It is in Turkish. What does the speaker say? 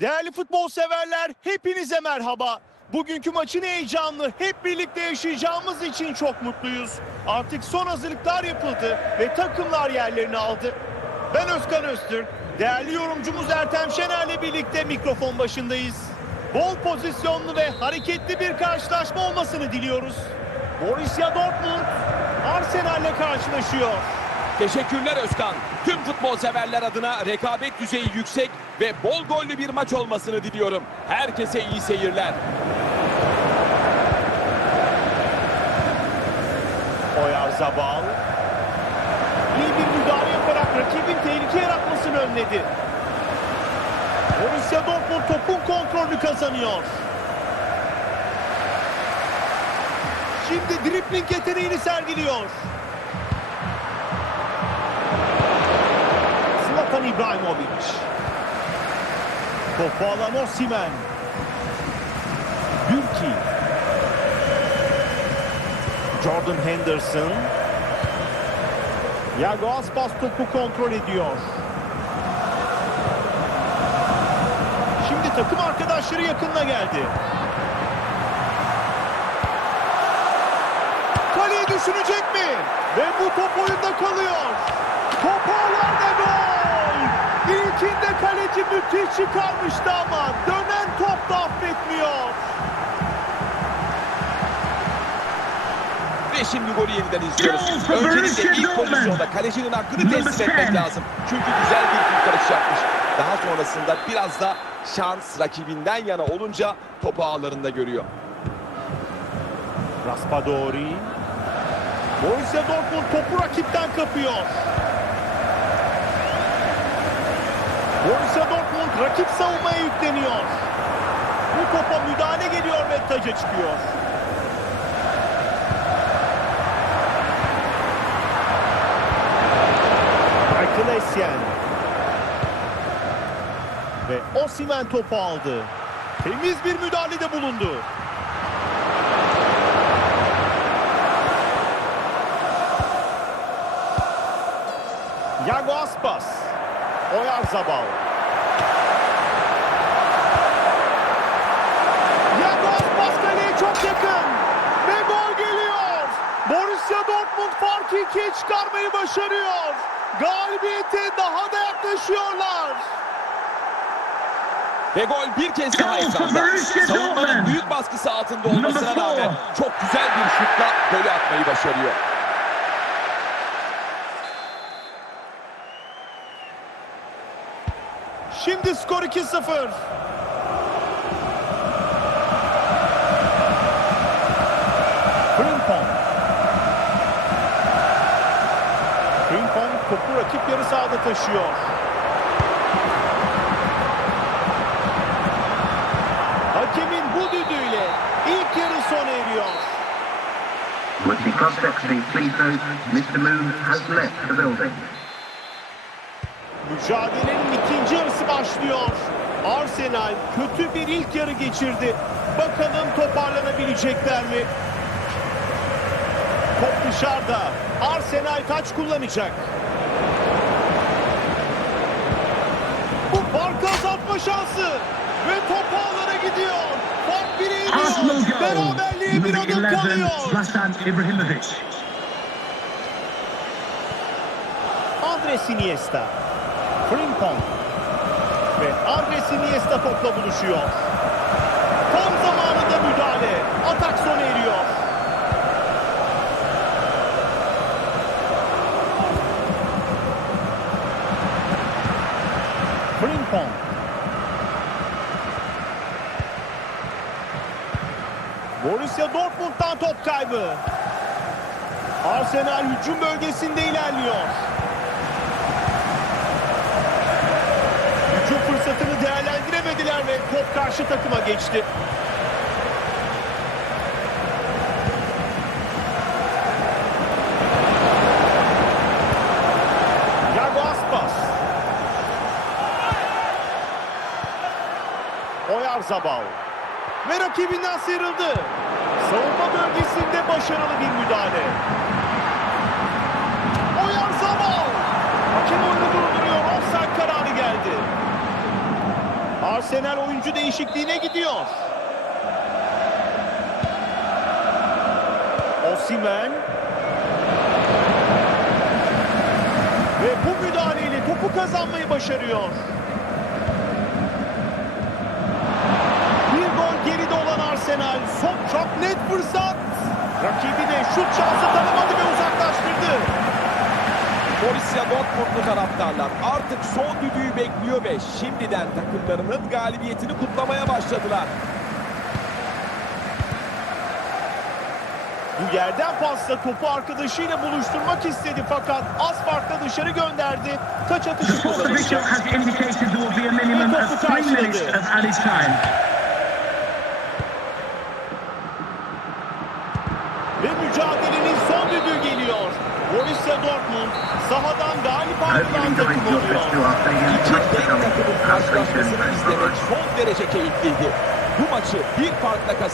Değerli futbol severler hepinize merhaba. Bugünkü maçın heyecanlı hep birlikte yaşayacağımız için çok mutluyuz. Artık son hazırlıklar yapıldı ve takımlar yerlerini aldı. Ben Özkan Öztürk, değerli yorumcumuz Ertem Şener'le birlikte mikrofon başındayız. Bol pozisyonlu ve hareketli bir karşılaşma olmasını diliyoruz. Borussia Dortmund Arsenal'le karşılaşıyor. Teşekkürler Özkan. Tüm futbol severler adına rekabet düzeyi yüksek ve bol gollü bir maç olmasını diliyorum. Herkese iyi seyirler. Oyarzabal iyi bir müdahale yaparak rakibin tehlike yaratmasını önledi. Borussia Dortmund topun kontrolünü kazanıyor. Şimdi dribling yeteneğini sergiliyor. Zlatan İbrahimovic. Topu alan Osimhen. Gürki. Jordan Henderson. Yago Aspas topu kontrol ediyor. Şimdi takım arkadaşları yakınına geldi. Kaleye düşünecek mi? Ve bu top oyunda kalıyor. Kaleci müthiş çıkarmıştı ama dönen top da affetmiyor. Ve şimdi golü yeniden izliyoruz. Öncelikle ilk Dortmund. pozisyonda kalecinin hakkını teslim etmek 10. lazım. Çünkü güzel bir kurtarış yapmış. Daha sonrasında biraz da şans rakibinden yana olunca topu ağlarında görüyor. Raspadori. Borussia Dortmund topu rakipten kapıyor. Borussia Dortmund rakip savunmaya yükleniyor. Bu topa müdahale geliyor ve taca çıkıyor. Essien. Ve Osimhen topu aldı. Temiz bir müdahalede bulundu. Yago Aspas. Oyarzabal. Yago Aspas kaleye çok yakın. Ve gol geliyor. Borussia Dortmund farkı ikiye çıkarmayı başarıyor. Galibiyete daha da yaklaşıyorlar. Ve gol bir kez daha ekranda. Savunmanın Dortmund. büyük baskısı altında olmasına rağmen çok güzel bir şutla golü atmayı başarıyor. Şimdi skor 2-0. Frimpong. Topu rakip yarı sahada taşıyor. Hakemin bu düdüğüyle ilk yarı sona eriyor. Would be cross-sectioning, please note, Mr. Moon has left the building. Mücadelenin ikinci yarısı başlıyor. Arsenal kötü bir ilk yarı geçirdi. Bakalım toparlanabilecekler mi? Top dışarıda. Arsenal taç kullanacak. Bu farkı azaltma şansı. Ve top ağlara gidiyor. Fark bire iniyor. Beraberliğe bir adım 11, kalıyor. Andres Iniesta. Frimpong. Ve Andres Iniesta topla buluşuyor. Tam zamanında müdahale. Atak sona eriyor. Frimpong. Borussia Dortmund'dan top kaybı. Arsenal hücum bölgesinde ilerliyor. Ve top karşı takıma geçti. Yago Aspas. Oyarzabal. Ve rakibinden sıyrıldı. Savunma bölgesinde başarılı bir müdahale. Arsenal oyuncu değişikliğine gidiyor. Osimhen. Ve bu müdahaleyle topu kazanmayı başarıyor. Bir gol geride olan Arsenal. Son çok net fırsat. Rakibine şut şansı tanımadı ve uzaklaştırdı. Borussia Dortmundlu taraftarlar artık son düdüğü bekliyor ve şimdiden takımlarının galibiyetini kutlamaya başladılar. Bu yerden pasla topu arkadaşıyla buluşturmak istedi fakat az farkla dışarı gönderdi. Taç atışı Official kullanacak. has Borussia Dortmund sahadan galip ayrılan takım oluyor. coming. takımın karşılaşmasını izlemek son derece keyifliydi. Bu maçı bir farkla kazan.